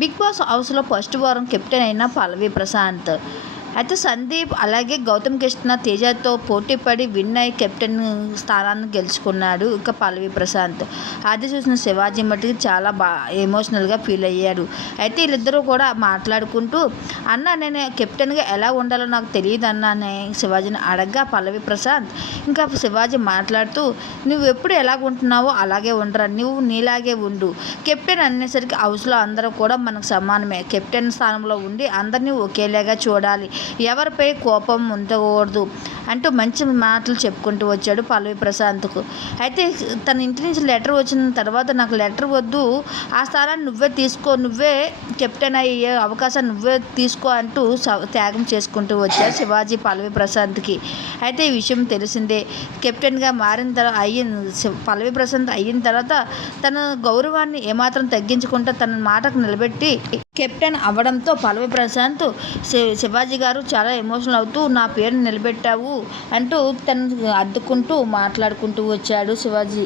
Big boss హౌస్లో first వారం captain అయిన పల్లవి ప్రశాంత్. అయితే సందీప్ అలాగే గౌతమ్ కృష్ణ తేజతో పోటీ పడి విన్ అయి కెప్టెన్ స్థానాన్ని గెలుచుకున్నాడు ఇక పల్లవి ప్రశాంత్. అది చూసిన శివాజీ మట్టుకు చాలా బా ఎమోషనల్గా ఫీల్ అయ్యాడు. అయితే వీళ్ళిద్దరూ కూడా మాట్లాడుకుంటూ అన్న నేను కెప్టెన్గా ఎలా ఉండాలో నాకు తెలియదు అన్న అని శివాజీని అడగ్గా పల్లవి ప్రశాంత్. ఇంకా శివాజీ మాట్లాడుతూ నువ్వు ఎప్పుడు ఎలాగ ఉంటున్నావో అలాగే ఉండరా నువ్వు నీలాగే ఉండు. కెప్టెన్ అనేసరికి హౌస్లో అందరూ కూడా మనకు సమానమే. కెప్టెన్ స్థానంలో ఉండి అందరినీ ఒకేలాగా చూడాలి. ఎవరిపై కోపం ఉండకూడదు. అంటూ మంచి మాటలు చెప్పుకుంటూ వచ్చాడు పల్లవి ప్రశాంత్కు. అయితే తన ఇంటి నుంచి లెటర్ వచ్చిన తర్వాత నాకు లెటర్ వద్దు ఆ స్థానాన్ని నువ్వే తీసుకో నువ్వే కెప్టెన్ అయ్యే అవకాశం నువ్వే తీసుకో అంటూ స- త్యాగం చేసుకుంటూ వచ్చాడు శివాజీ పల్లవి ప్రశాంత్కి. అయితే ఈ విషయం తెలిసిందే. కెప్టెన్గా మారిన తర్వాత అయిన పల్లవి ప్రశాంత్ అయిన తర్వాత తన గౌరవాన్ని ఏమాత్రం తగ్గించుకుంటూ తన మాటకు నిలబెట్టి కెప్టెన్ అవ్వడంతో పల్లవి ప్రశాంత్ శి- శివాజీ గారు చాలా ఎమోషనల్ అవుతూ నా పేరు నిలబెట్టావు అంటూ తను అద్దుకుంటూ మాట్లాడుకుంటూ వచ్చాడు శివాజీ.